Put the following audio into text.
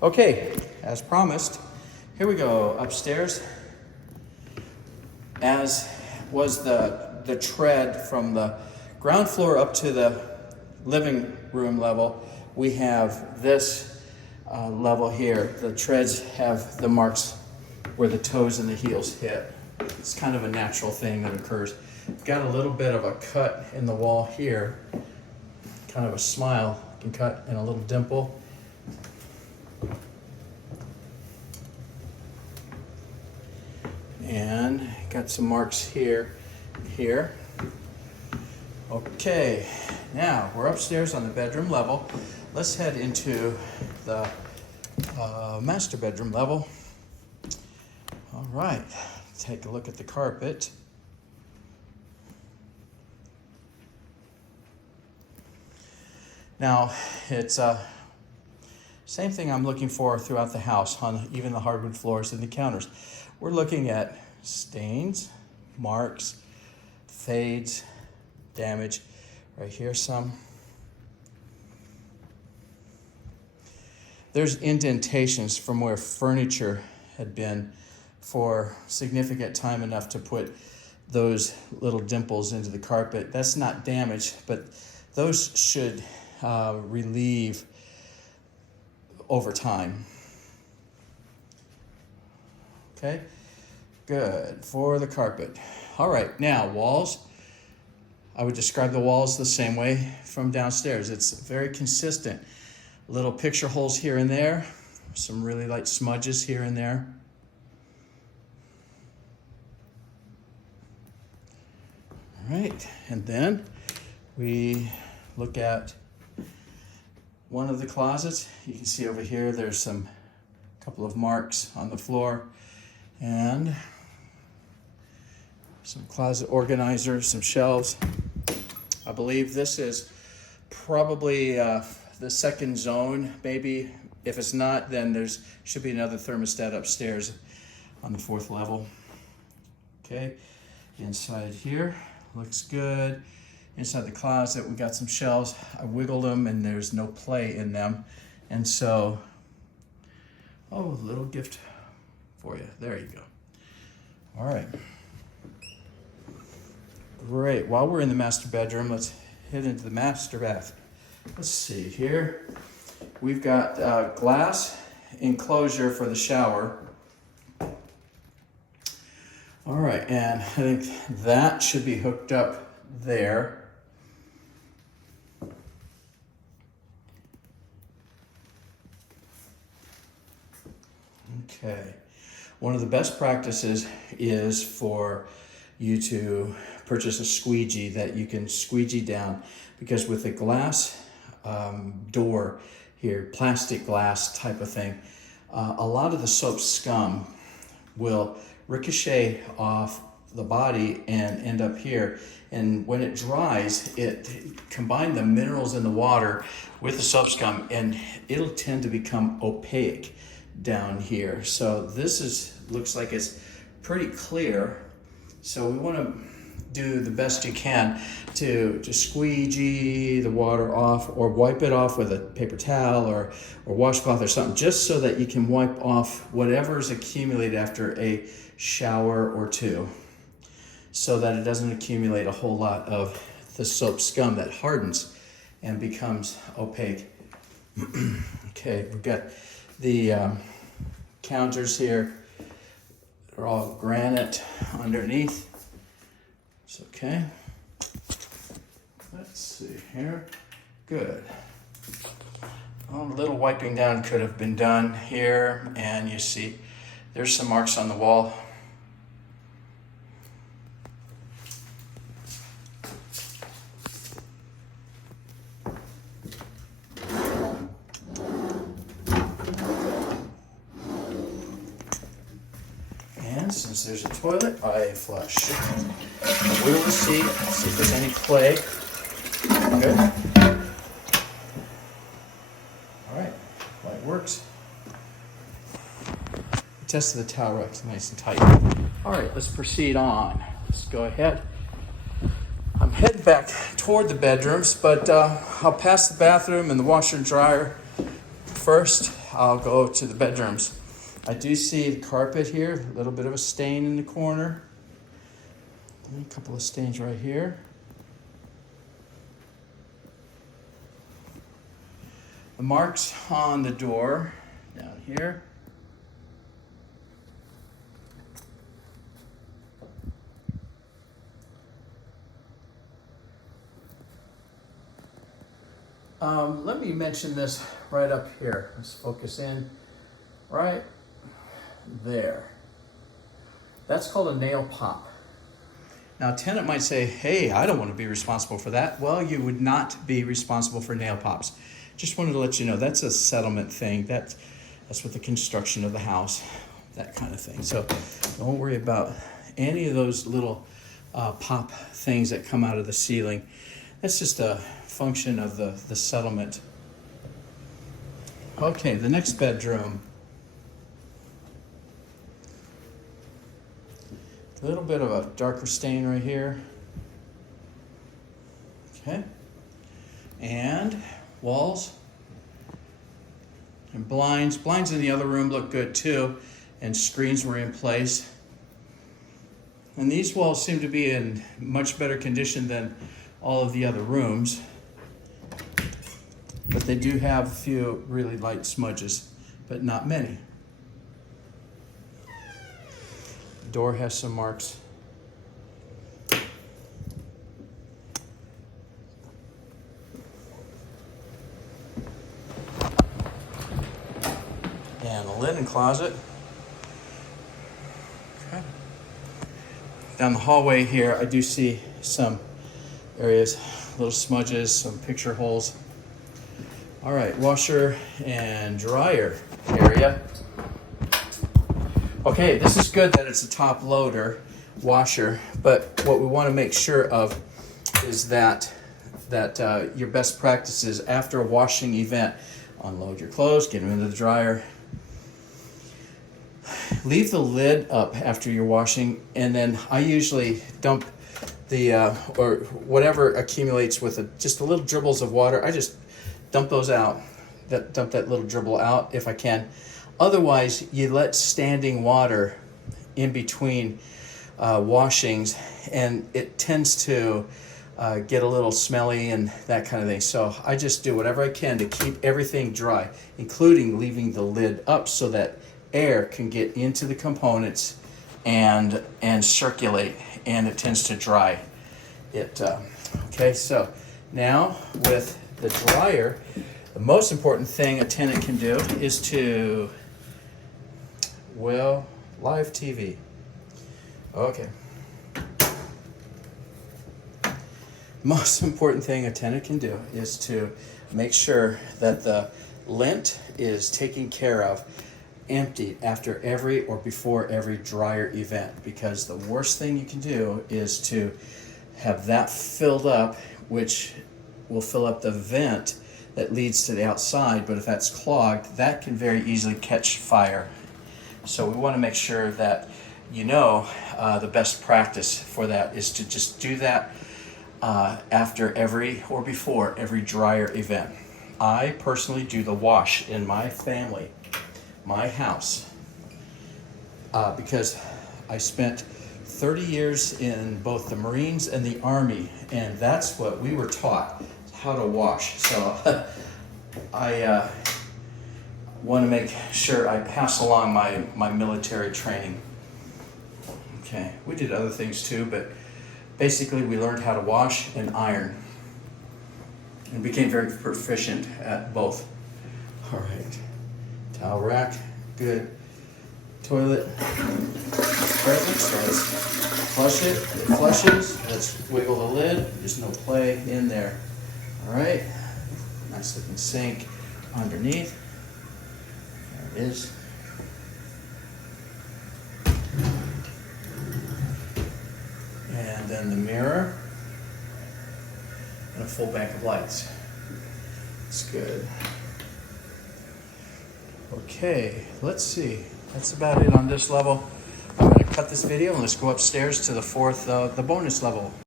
Okay, as promised, here we go upstairs. As was the tread from the ground floor up to the living room level, we have this level here. The treads have the marks where the toes and the heels hit. It's kind of a natural thing that occurs. Got a little bit of a cut in the wall here, kind of a smile. You can cut in a little dimple. And got some marks here. Okay, now we're upstairs on the bedroom level. Let's head into the master bedroom level. All right, take a look at the carpet. Now, it's same thing I'm looking for throughout the house on even the hardwood floors and the counters. We're looking at stains, marks, fades, damage. Right here some. There's indentations from where furniture had been for significant time enough to put those little dimples into the carpet. That's not damage, but those should relieve over time. Okay, good for the carpet. All right, now walls. I would describe the walls the same way from downstairs. It's very consistent. Little picture holes here and there, some really light smudges here and there. All right, and then we look at one of the closets. You can see over here there's some couple of marks on the floor and some closet organizers, some shelves. I believe this is probably the second zone, maybe. If it's not, then there's should be another thermostat upstairs on the 4th level. Okay, inside here looks good. Inside the closet, we got some shelves. I wiggled them and there's no play in them. And so, oh, a little gift for you. There you go. All right. Great. While we're in the master bedroom, let's head into the master bath. Let's see here. We've got glass enclosure for the shower. All right, and I think that should be hooked up there. Okay. One of the best practices is for you to purchase a squeegee that you can squeegee down, because with the glass door here, plastic glass type of thing, a lot of the soap scum will ricochet off the body and end up here. And when it dries, it combines the minerals in the water with the soap scum, and it'll tend to become opaque down here. So this looks like it's pretty clear. So we want to do the best you can to squeegee the water off, or wipe it off with a paper towel or washcloth or something, just so that you can wipe off whatever's accumulated after a shower or two, so that it doesn't accumulate a whole lot of the soap scum that hardens and becomes opaque. Okay, we've got the counters here. They're all granite underneath. It's okay. Let's see here. Good. Well, a little wiping down could have been done here, and you see there's some marks on the wall. And since there's a toilet, I flush. We will see if there's any play. Good. All right, light works. Tested the towel rack's nice and tight. All right, let's proceed on. Let's go ahead. I'm heading back toward the bedrooms, but I'll pass the bathroom and the washer and dryer first. I'll go to the bedrooms. I do see the carpet here, a little bit of a stain in the corner. A couple of stains right here. The marks on the door down here. Let me mention this right up here. Let's focus in right there. That's called a nail pop. Now, a tenant might say, hey, I don't want to be responsible for that. Well, you would not be responsible for nail pops. Just wanted to let you know that's a settlement thing. That's with the construction of the house, that kind of thing. So don't worry about any of those little pop things that come out of the ceiling. That's just a function of the settlement. Okay, the next bedroom. A little bit of a darker stain right here. Okay. And walls and blinds. Blinds in the other room look good too, and screens were in place. And these walls seem to be in much better condition than all of the other rooms, but they do have a few really light smudges, but not many. The door has some marks. And a linen closet. Okay. Down the hallway here, I do see some areas, little smudges, some picture holes. All right, washer and dryer area. Okay, this is good that it's a top loader washer, but what we want to make sure of is that your best practices after a washing event, unload your clothes, get them into the dryer, leave the lid up after you're washing, and then I usually dump the or whatever accumulates with just a little dribbles of water. I just dump those out, dump that little dribble out if I can. Otherwise, you let standing water in between washings, and it tends to get a little smelly and that kind of thing. So I just do whatever I can to keep everything dry, including leaving the lid up so that air can get into the components and circulate, and it tends to dry it. Okay, so now with the dryer, the most important thing a tenant can do is to, well, live TV. Okay. Most important thing a tenant can do is to make sure that the lint is taken care of, emptied after every or before every dryer event, because the worst thing you can do is to have that filled up, which will fill up the vent that leads to the outside, but if that's clogged, that can very easily catch fire. So we want to make sure that the best practice for that is to just do that after every or before every dryer event. I personally do the wash in my family, my house, because I spent 30 years in both the Marines and the Army, and that's what we were taught, how to wash. So I want to make sure I pass along my military training. Okay, we did other things too, but basically we learned how to wash and iron and became very proficient at both. All right, towel rack, good. Toilet, present, so let's flush it. It flushes. Let's wiggle the lid. There's no play in there. All right, nice looking sink underneath. There it is. And then the mirror and a full bank of lights. It's good. Okay, let's see. That's about it on this level. I'm going to cut this video and let's go upstairs to the fourth, the bonus level.